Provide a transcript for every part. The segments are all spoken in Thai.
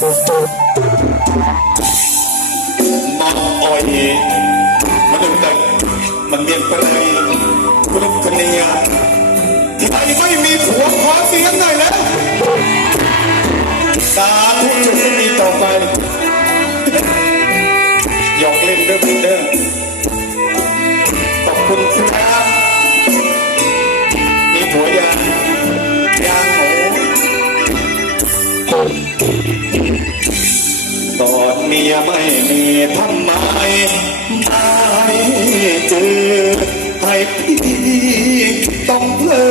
มองอ่อยมันดึงดังมันเมียนไปเลยกรุบกระเนียใครไม่มีผัวขอเสียงหน่อยแล้วสาธุจุดไม่มีต่อไปหยอกเล่นเด้อคุณเด้อข ยไม่มีทำไมไม่เจอให้พี่ต้องเพลิ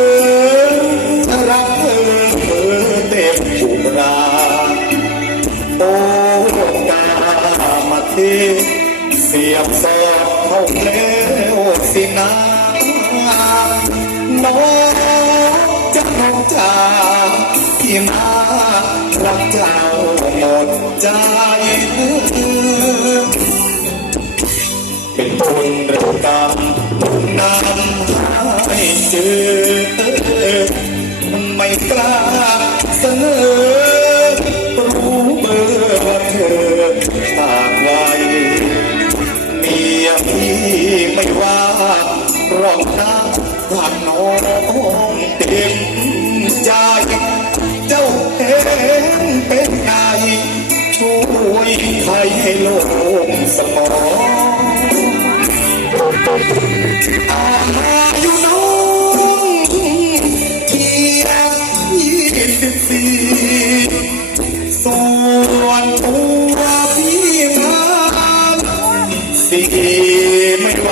นรักเธอเธอเต็มอุราโอ้กามาเทเสียบสอดเข้าแล้วสินะน้องจะน้องจ่าที่มารักเจ้า ดใจเป็นคนเรื่องกรรมนำให้เจอไม่กล้าเสนอ สมองอายุน้องเพียงยี่สิบสี่ส่วนตัวพี่นั้นสี่ไม่ไหว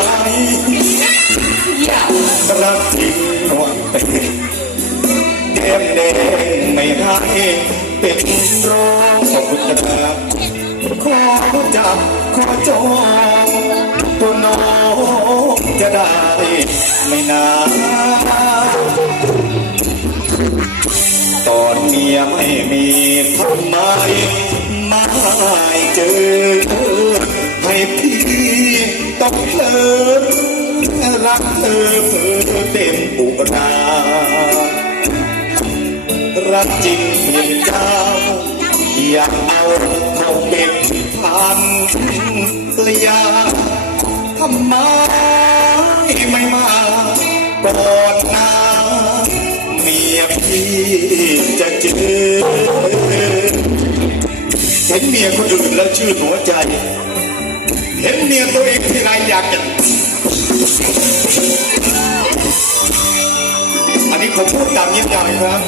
อยากรักจริงหวงเป็นแก้มแดงไม่ให้เป็นร้องขอบคุณครับขอจับ ขอจองตัวน้องจะได้ไม่นานตอนเมียไม่มีทำไมไม่เจอให้พี่ต้องเพลินรักเธอเพื่อเต็มอุรารักจริงเพียงเจ้าอยากเอา เขาเป็นพันรรยาทำไมไม่มาก่อนน้าเมียพี่จะเจอเห็นเมียคนอื่นแล้วชื่นหัวใจ เห็นเมียตัวเองที่ไรอยากจะอันนี้ผมพูดตามยิ้มยาวครับ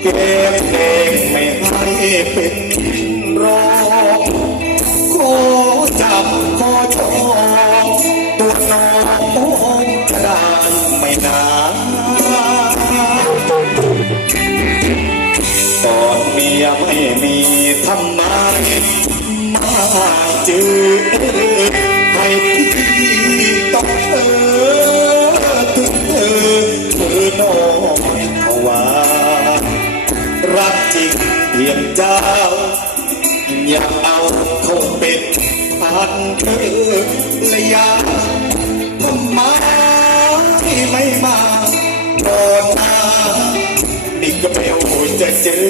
เก็บเด็กไม่ให้เป็นรองขอจับขอจองตัวน้องจะได้ไม่นานตอนเมียไม่มีทำไมมาเจอให้ ยนเจ้า อย่าเอาคงเป็นพันเธอระยะทำไมไม่มาโดนตานี่ก็ไม่โอ้จะเจอ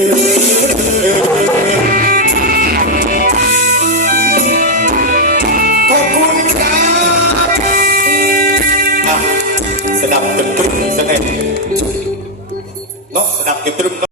สดับกระตุ้มเสน่ห์เนาะดับกระตุ้ม